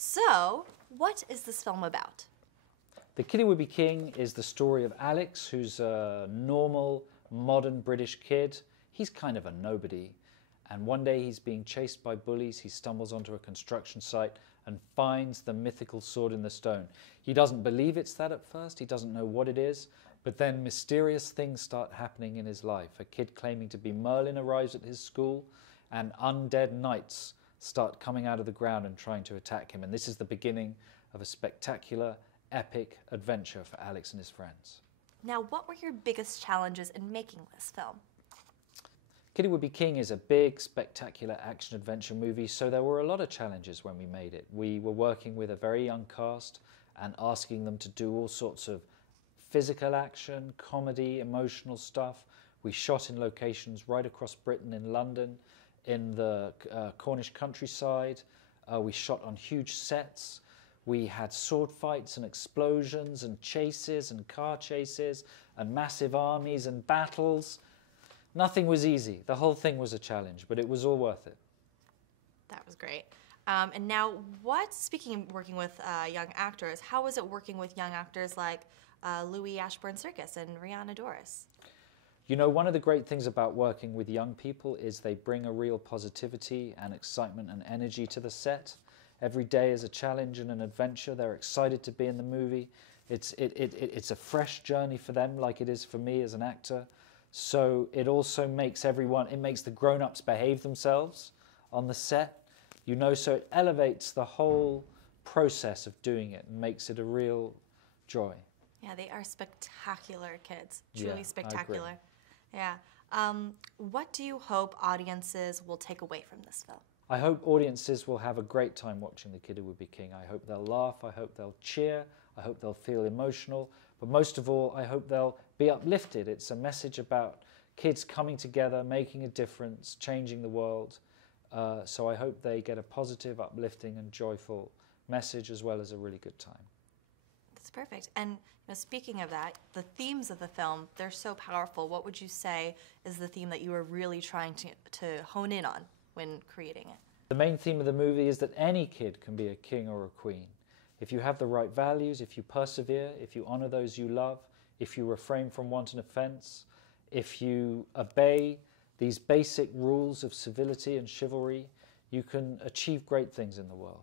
So, what is this film about? The Kiddy Would Be King is the story of Alex, who's a normal, modern British kid. He's kind of a nobody. And one day he's being chased by bullies. He stumbles onto a construction site and finds the mythical sword in the stone. He doesn't believe it's that at first. He doesn't know what it is. But then mysterious things start happening in his life. A kid claiming to be Merlin arrives at his school, and undead knights start coming out of the ground and trying to attack him. And this is the beginning of a spectacular, epic adventure for Alex and his friends. Now, what were your biggest challenges in making this film? Kiddy Would Be King is a big, spectacular action-adventure movie, so there were a lot of challenges when we made it. We were working with a very young cast and asking them to do all sorts of physical action, comedy, emotional stuff. We shot in locations right across Britain, in London, in the Cornish countryside. We shot on huge sets. We had sword fights and explosions and chases and car chases and massive armies and battles. Nothing was easy. The whole thing was a challenge, but it was all worth it. That was great. And now, speaking of working with young actors, how was it working with young actors like Louis Ashbourne Serkis and Rihanna Doris? You know, one of the great things about working with young people is they bring a real positivity and excitement and energy to the set. Every day is a challenge and an adventure. They're excited to be in the movie. It's a fresh journey for them, like it is for me as an actor. So it also makes makes the grown-ups behave themselves on the set, you know, so it elevates the whole process of doing it and makes it a real joy. Yeah, they are spectacular kids, truly spectacular. I agree. Yeah. What do you hope audiences will take away from this film? I hope audiences will have a great time watching The Kiddy Would Be King. I hope they'll laugh, I hope they'll cheer, I hope they'll feel emotional, but most of all, I hope they'll be uplifted. It's a message about kids coming together, making a difference, changing the world. So I hope they get a positive, uplifting and joyful message as well as a really good time. That's perfect. And speaking of that, the themes of the film, they're so powerful. What would you say is the theme that you were really trying to hone in on when creating it? The main theme of the movie is that any kid can be a king or a queen. If you have the right values, if you persevere, if you honor those you love, if you refrain from wanton offense, if you obey these basic rules of civility and chivalry, you can achieve great things in the world.